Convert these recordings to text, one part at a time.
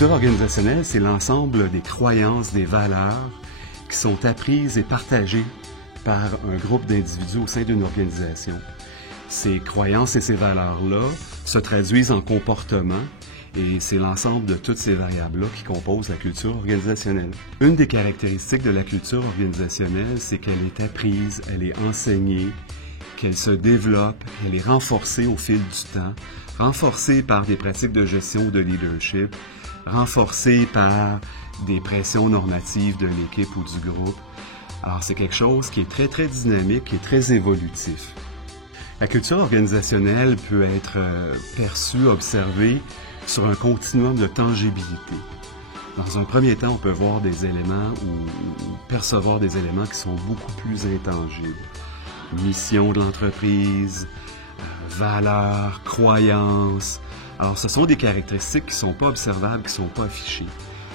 culture organisationnelle, c'est l'ensemble des croyances, des valeurs qui sont apprises et partagées par un groupe d'individus au sein d'une organisation. Ces croyances et ces valeurs-là se traduisent en comportement et c'est l'ensemble de toutes ces variables-là qui composent la culture organisationnelle. Une des caractéristiques de la culture organisationnelle, c'est qu'elle est apprise, elle est enseignée, qu'elle se développe, elle est renforcée au fil du temps, renforcée par des pratiques de gestion ou de leadership, renforcée par des pressions normatives de l'équipe ou du groupe. Alors, c'est quelque chose qui est très, très dynamique et très évolutif. La culture organisationnelle peut être perçue, observée sur un continuum de tangibilité. Dans un premier temps, on peut voir des éléments ou percevoir des éléments qui sont beaucoup plus intangibles. Mission de l'entreprise, valeurs, croyances. Alors, ce sont des caractéristiques qui ne sont pas observables, qui ne sont pas affichées.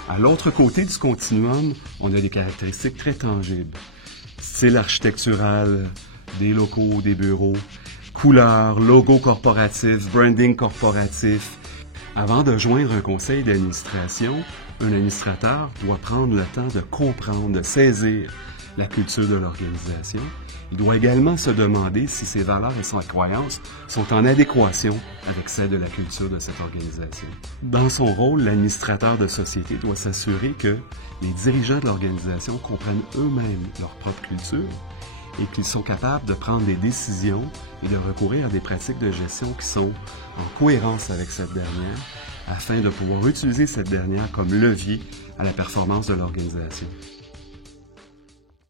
À l'autre côté du continuum, on a des caractéristiques très tangibles. Style architectural, des locaux, des bureaux, couleurs, logo corporatif, branding corporatif. Avant de joindre un conseil d'administration, un administrateur doit prendre le temps de comprendre, de saisir la culture de l'organisation. Il doit également se demander si ses valeurs et ses croyances sont en adéquation avec celles de la culture de cette organisation. Dans son rôle, l'administrateur de société doit s'assurer que les dirigeants de l'organisation comprennent eux-mêmes leur propre culture et qu'ils sont capables de prendre des décisions et de recourir à des pratiques de gestion qui sont en cohérence avec cette dernière afin de pouvoir utiliser cette dernière comme levier à la performance de l'organisation.